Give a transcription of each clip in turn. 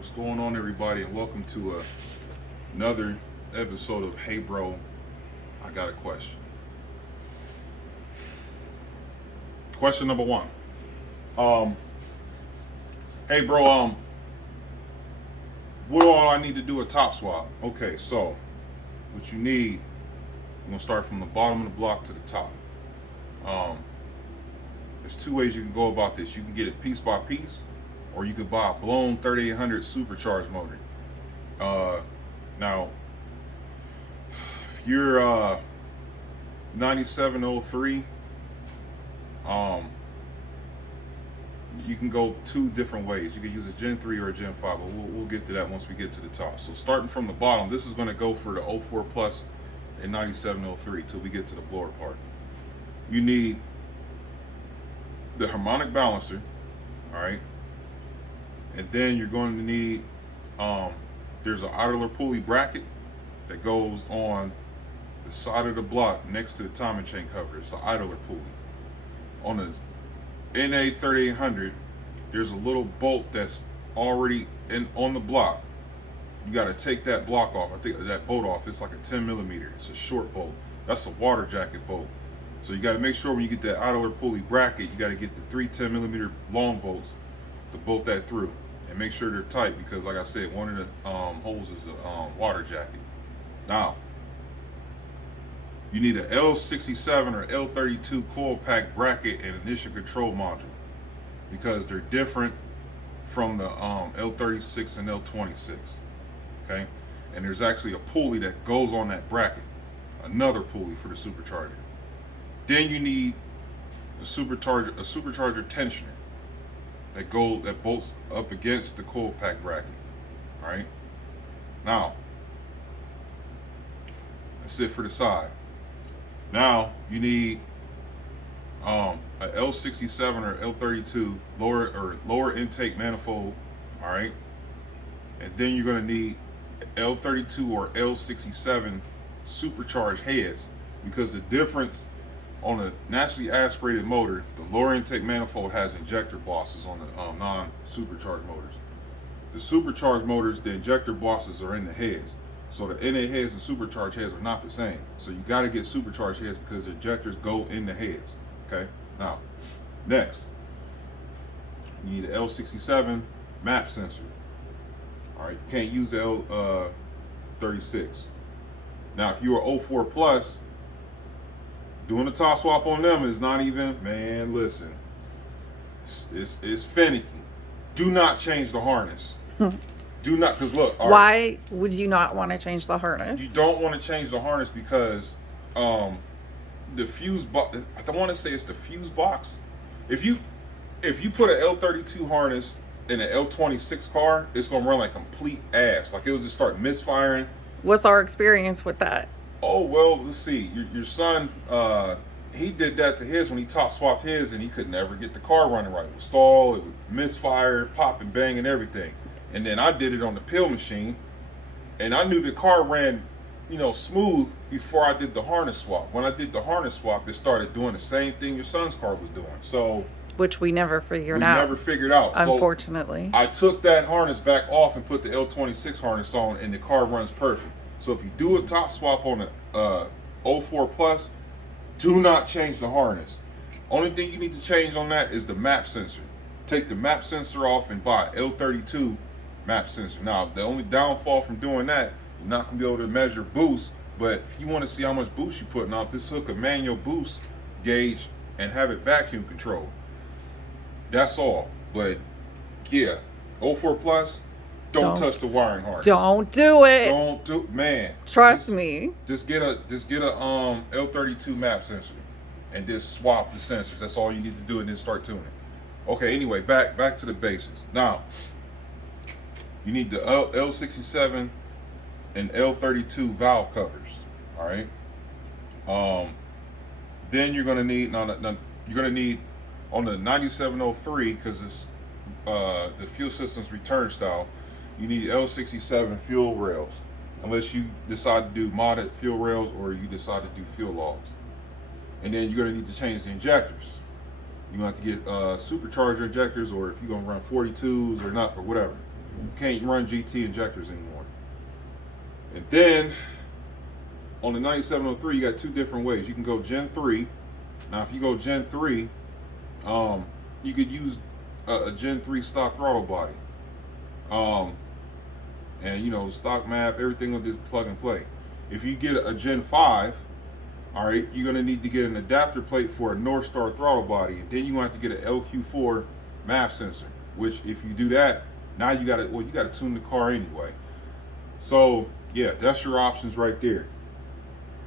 What's going on, everybody, and welcome to another episode of Hey Bro, I Got a Question. Question number one. Um, hey bro, what all I need to do a top swap? Okay, so what you need, I'm gonna start from the bottom of the block to the top. Um, there's two ways you can go about this. You can get it piece by piece, or you could buy a blown 3800 supercharged motor. Now, if you're 9703, you can go two different ways. You can use a Gen 3 or a Gen 5, but we'll get to that once we get to the top. So starting from the bottom, this is going to go for the 04 Plus and 9703 till we get to the blower part. You need the harmonic balancer, all right? And then you're going to need, there's an idler pulley bracket that goes on the side of the block next to the timing chain cover. It's an idler pulley. On the NA 3800, there's a little bolt that's already on the block. You got to take that block off. I think that bolt off. It's like a 10 millimeter. It's a short bolt. That's a water jacket bolt. So you got to make sure when you get that idler pulley bracket, you got to get the three 10 millimeter long bolts to bolt that through, and make sure they're tight because, like I said, one of the holes is a water jacket. Now, you need an L67 or L32 coil pack bracket and ignition control module because they're different from the L36 and L26. Okay, and there's actually a pulley that goes on that bracket, another pulley for the supercharger. Then you need a supercharger tensioner that bolts up against the coil pack bracket. All right. Now, that's it for the side. Now you need a L67 or L32 lower intake manifold. All right. And then you're going to need L32 or L67 supercharged heads, because the difference on a naturally aspirated motor, the lower intake manifold has injector bosses on the non-supercharged motors. The supercharged motors, the injector bosses are in the heads. So the NA heads and supercharged heads are not the same. So you got to get supercharged heads because the injectors go in the heads. Okay. Now, next, you need an L67 map sensor. All right. You can't use the L36. Now, if you are 04 plus, doing a top swap on them is not even, man, listen, it's finicky. Do not change the harness. Do not, because look. Why would you not want to change the harness? You don't want to change the harness because the fuse box, I want to say it's the fuse box. If you put an L32 harness in an L26 car, it's going to run like complete ass. Like it'll just start misfiring. What's our experience with that? Oh, well, let's see. Your son, he did that to his when he top swapped his, and he could never get the car running right. It would stall, it would misfire, pop and bang and everything. And then I did it on the pill machine, and I knew the car ran, smooth before I did the harness swap. When I did the harness swap, it started doing the same thing your son's car was doing. So, which we never figured out. Unfortunately. So I took that harness back off and put the L26 harness on, and the car runs perfect. So if you do a top swap on a 04 Plus, do not change the harness. Only thing you need to change on that is the map sensor. Take the map sensor off and buy L32 map sensor. Now, the only downfall from doing that, you're not going to be able to measure boost, but if you want to see how much boost you're putting out, just hook a manual boost gauge and have it vacuum controlled. That's all. But yeah, 04 Plus, don't touch the wiring harness. Don't do it. Don't do, man. Trust me. Just get a L32 map sensor and just swap the sensors. That's all you need to do, and then start tuning. Okay, anyway, back to the basics. Now, you need the L67 and L32 valve covers. All right. Then you're gonna need on the 9703, because it's the fuel system's return style. You need L67 fuel rails, unless you decide to do modded fuel rails or you decide to do fuel logs. And then you're going to need to change the injectors. You have to get supercharger injectors, or if you're going to run 42s or not, or whatever. You can't run GT injectors anymore. And then on the 9703, you got two different ways. You can go Gen 3. Now, if you go Gen 3, you could use a Gen 3 stock throttle body. And you know, stock math, everything will just plug and play. If you get a Gen 5, all right, you're gonna need to get an adapter plate for a North Star throttle body, and then you want to get an LQ4 math sensor. Which, if you do that, now you gotta tune the car anyway. So yeah, that's your options right there.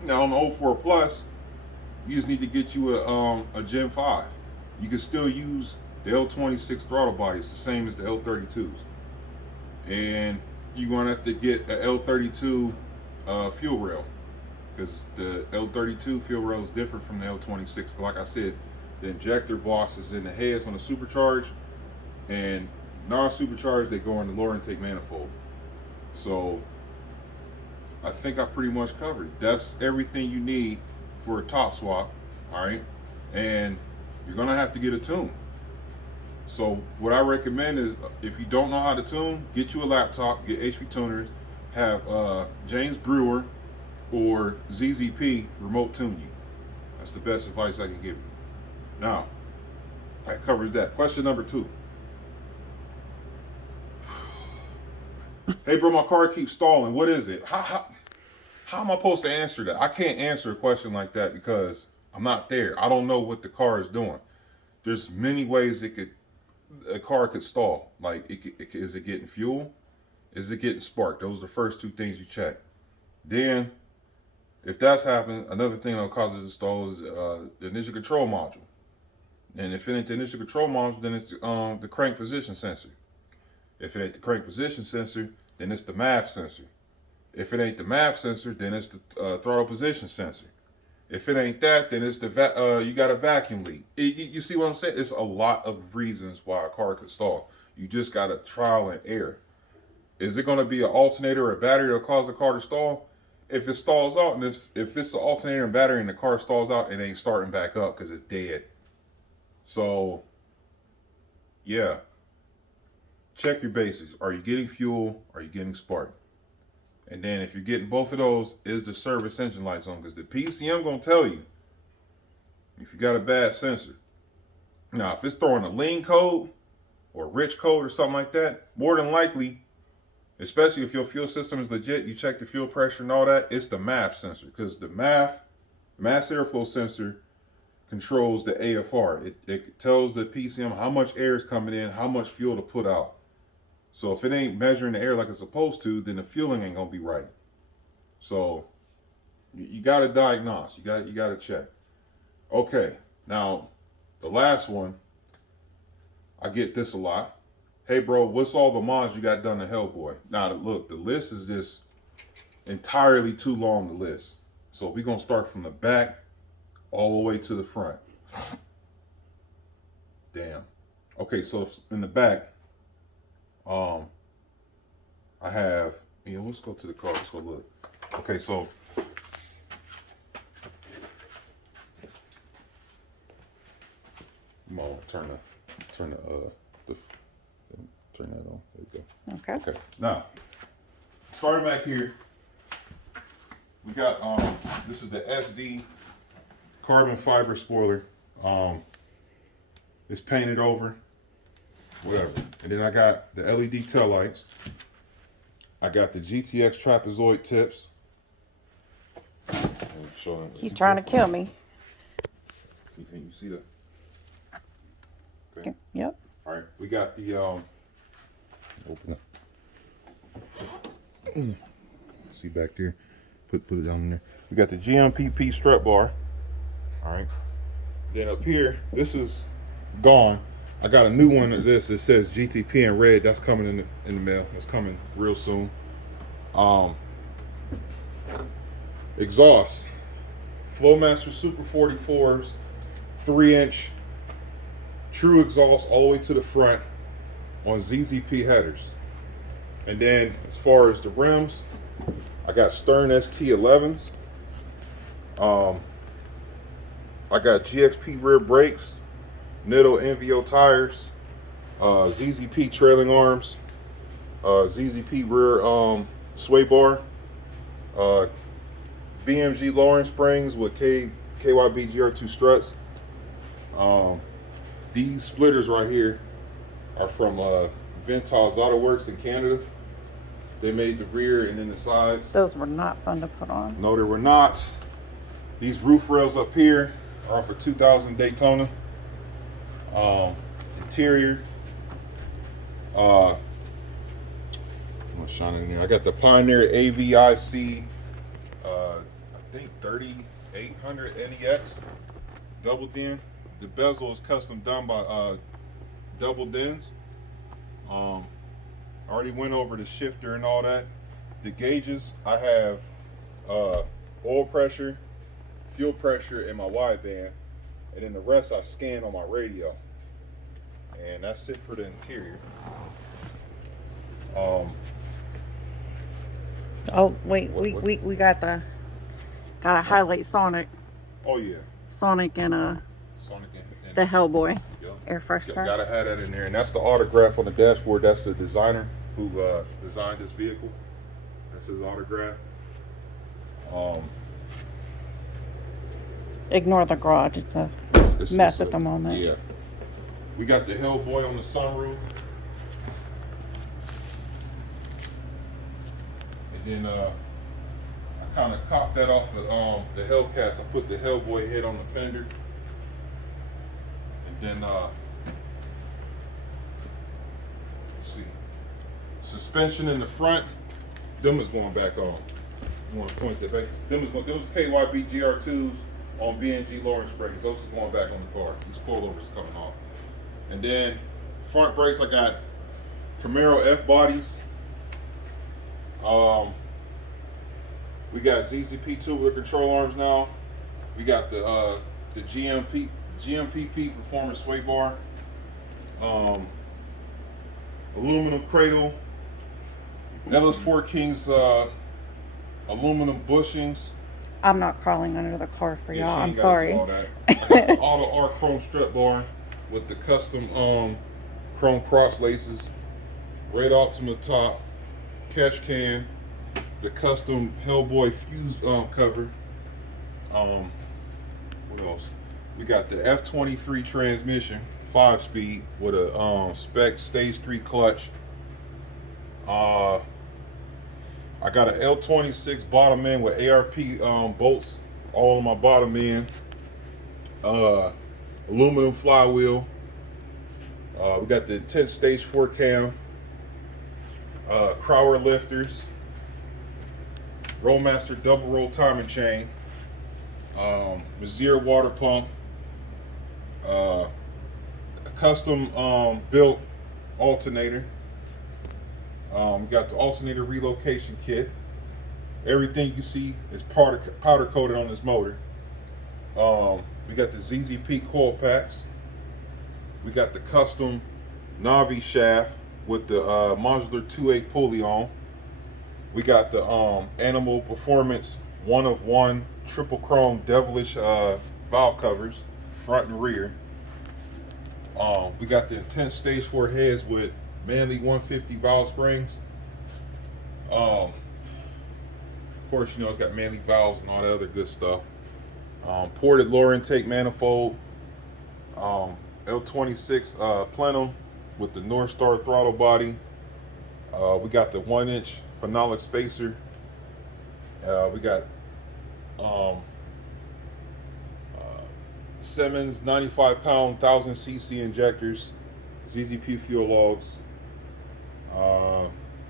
Now on the 04 Plus, you just need to get you a Gen 5. You can still use the L26 throttle body. It's the same as the L32s, and you're gonna have to get a L32 fuel rail, because the L32 fuel rail is different from the L26. Like I said, the injector box is in the heads on the supercharged, and non-supercharged they go in the lower intake manifold. So I think I pretty much covered it. That's everything you need for a top swap, all right? And you're gonna have to get a tune. So what I recommend is, if you don't know how to tune, get you a laptop, get HP tuners, have James Brewer or ZZP remote tune you. That's the best advice I can give you. Now, that covers that. Question number 2. Hey bro, my car keeps stalling. What is it? How am I supposed to answer that? I can't answer a question like that because I'm not there. I don't know what the car is doing. There's many ways a car could stall. Like, is it getting fuel? Is it getting spark? Those are the first two things you check. Then, if that's happening, another thing that'll cause it to stall is the initial control module. And if it ain't the initial control module, then it's the crank position sensor. If it ain't the crank position sensor, then it's the MAF sensor. If it ain't the MAF sensor, then it's the throttle position sensor. If it ain't that, then it's you got a vacuum leak. You see what I'm saying? It's a lot of reasons why a car could stall. You just got to trial and error. Is it going to be an alternator or a battery that'll cause the car to stall? If it stalls out, and if it's the alternator and battery and the car stalls out, it ain't starting back up because it's dead. So, yeah. Check your bases. Are you getting fuel? Are you getting spark? And then if you're getting both of those, is the service engine lights on? Because the PCM going to tell you if you got a bad sensor. Now, if it's throwing a lean code or a rich code or something like that, more than likely, especially if your fuel system is legit, you check the fuel pressure and all that, it's the MAF sensor. Because the mass airflow sensor controls the AFR. It tells the PCM how much air is coming in, how much fuel to put out. So if it ain't measuring the air like it's supposed to, then the fueling ain't gonna be right. So you gotta diagnose. You gotta check. Okay, now the last one, I get this a lot. Hey bro, what's all the mods you got done to Hellboy? Now look, the list is just entirely too long to list. So we're gonna start from the back all the way to the front. Damn. Okay, so in the back, I have, let's go to the car, let's go look. Okay, so I'm gonna turn that on. There you go. Okay. Now, starting back here, we got this is the SD carbon fiber spoiler. It's painted over, whatever. And then I got the LED tail lights. I got the GTX trapezoid tips. He's trying to kill me. Can you see that? Okay. Yep. All right, we got the open up. See back there? Put it down there. We got the GMPP strut bar. All right. Then up here, this is gone. I got a new one of this. It says GTP in red. That's coming in the mail. That's coming real soon. Exhaust. Flowmaster Super 44s, 3-inch true exhaust all the way to the front on ZZP headers. And then as far as the rims, I got Stern ST11s. I got GXP rear brakes, Nitto NVO tires, ZZP trailing arms, ZZP rear sway bar, BMG lowering springs with KYB GR2 struts. These splitters right here are from Ventas Auto Works in Canada. They made the rear and then the sides. Those were not fun to put on. No, they were not. These roof rails up here are off a 2000 Daytona. Interior. I'm shining in there. I got the Pioneer AVIC, I think 3800 NEX double din. The bezel is custom done by Double Dins. I already went over the shifter and all that. The gauges, I have oil pressure, fuel pressure, and my wideband, and then the rest I scan on my radio. And that's it for the interior. Oh wait, we gotta highlight Sonic. Oh yeah. Sonic and Sonic and the Hellboy. Yep. Air freshener. Gotta have that in there, and that's the autograph on the dashboard. That's the designer who designed this vehicle. That's his autograph. Ignore the garage. It's a mess at the moment. Yeah. We got the Hellboy on the sunroof. And then I kind of copped that off of the Hellcats. I put the Hellboy head on the fender. And then let's see. Suspension in the front. Them is going back on. You want to point that back? Them was KYB GR2s on BNG lowering springs. Those is going back on the car. These coilovers coming off. And then front brakes, I got Camaro F bodies. We got ZZP tubular control arms now. We got the GMPP performance sway bar. Aluminum cradle. Nellis Ford Kings aluminum bushings. I'm not crawling under the car for y'all. I'm I sorry. got the Auto R chrome strut bar with the custom chrome cross laces, Red Ultima top, catch can, the custom Hellboy fuse cover. What else? We got the F23 transmission, 5-speed with a spec stage 3 clutch. I got an L26 bottom end with ARP bolts all on my bottom end. Aluminum flywheel. We got the intense stage 4 cam. Crower lifters. Rollmaster double roll timing chain. Mazir water pump. A custom built alternator. We got the alternator relocation kit. Everything you see is powder coated on this motor. We got the ZZP coil packs. We got the custom Navi shaft with the modular 2/8 pulley on. We got the Animal Performance 1-of-1 triple chrome devilish valve covers, front and rear. We got the intense stage 4 heads with Manley 150 valve springs. Of course, you know, it's got Manley valves and all that other good stuff. Ported lower intake manifold. L26 plenum with the North Star throttle body. We got the 1-inch phenolic spacer. We got Simmons 95-pound 1000cc injectors, ZZP fuel logs.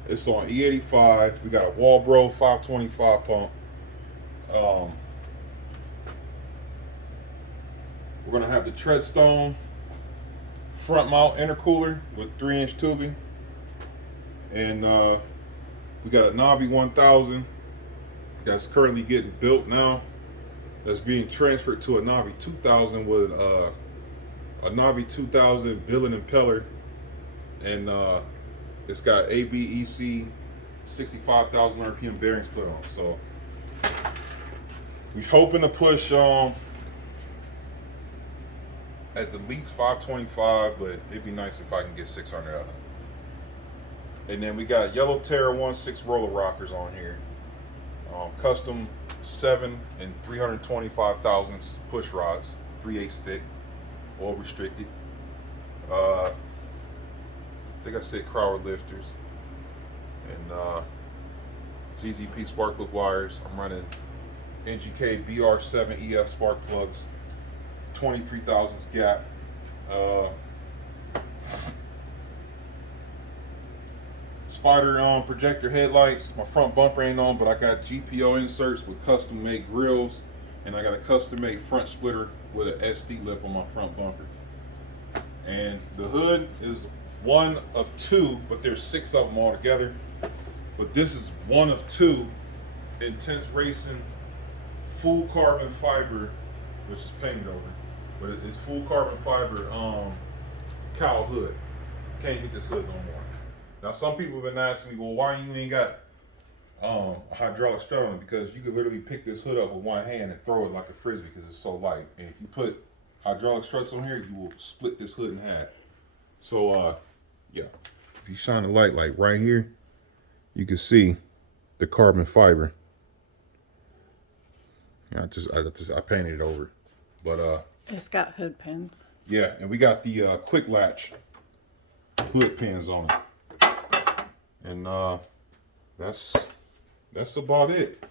It's on E85. We got a Walbro 525 pump. We're gonna have the Treadstone front mount intercooler with 3-inch tubing, and we got a Navi 1000 that's currently getting built now. That's being transferred to a Navi 2000 with a Navi 2000 billet impeller, and it's got ABEC 65,000 RPM bearing split on. So we're hoping to push at the least 525, but it'd be nice if I can get 600 out of it. And then we got Yellow Terra 1/6 roller rockers on here. Custom 7 and 325 thousandths push rods, 3/8 thick, oil restricted. I think I said Crowder lifters. And CZP spark plug wires. I'm running NGK BR7 EF spark plugs, 23 thousandths gap. Spider projector headlights. My front bumper ain't on, but I got GPO inserts with custom made grills, and I got a custom made front splitter with an SD lip on my front bumper. And the hood is one of two, but there's 6 of them all together. But this is one of 2 Intense Racing full carbon fiber, which is painted over, but it's full carbon fiber cowl hood. Can't get this hood no more. Now some people have been asking me, well, why you ain't got a hydraulic strut on it? Because you could literally pick this hood up with one hand and throw it like a frisbee because it's so light. And if you put hydraulic struts on here, you will split this hood in half. So yeah, if you shine the light like right here, you can see the carbon fiber. I painted it over, but it's got hood pins. Yeah, and we got the quick latch hood pins on it. And that's about it.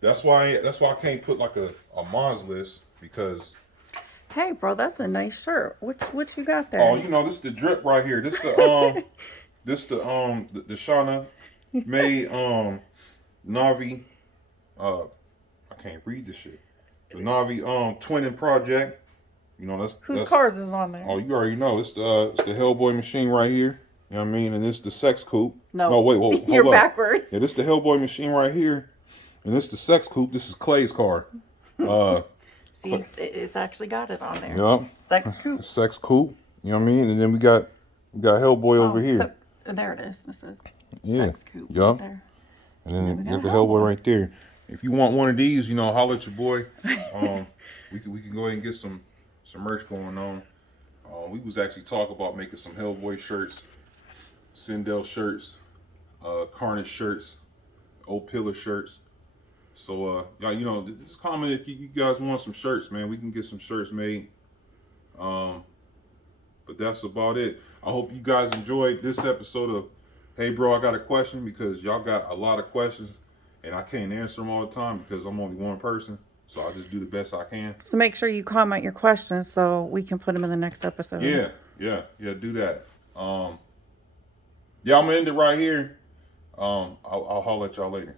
That's why I can't put like a mods list, because hey bro, that's a nice shirt. What you got there? Oh, you know, this is the drip right here. This the the Shauna made Navi I can't read this shit. The Navi twinning project. You know, whose cars is on there? Oh, you already know. It's the Hellboy machine right here. You know what I mean? And it's the sex coupe. No, wait, whoa, hold you're up. Backwards. Yeah, this is the Hellboy machine right here. And this is the sex coupe. This is Clay's car. See, it's actually got it on there. Yep. Sex coupe. Sex coupe. You know what I mean? And then we got Hellboy over here. So, there it is. This is yeah. sex coupe. Yep. Right there. And then you got the Hellboy right there. If you want one of these, you know, holler at your boy. We can go ahead and get some merch going on. We was actually talking about making some Hellboy shirts, Sindel shirts, Carnage shirts, Old Pillar shirts. So yeah, you know, just comment if you guys want some shirts, man. We can get some shirts made. But that's about it. I hope you guys enjoyed this episode of Hey Bro, I Got a Question, because y'all got a lot of questions and I can't answer them all the time because I'm only one person. So I'll just do the best I can. So make sure you comment your questions so we can put them in the next episode. Yeah, do that. Yeah, I'm gonna end it right here. I'll holler at y'all later.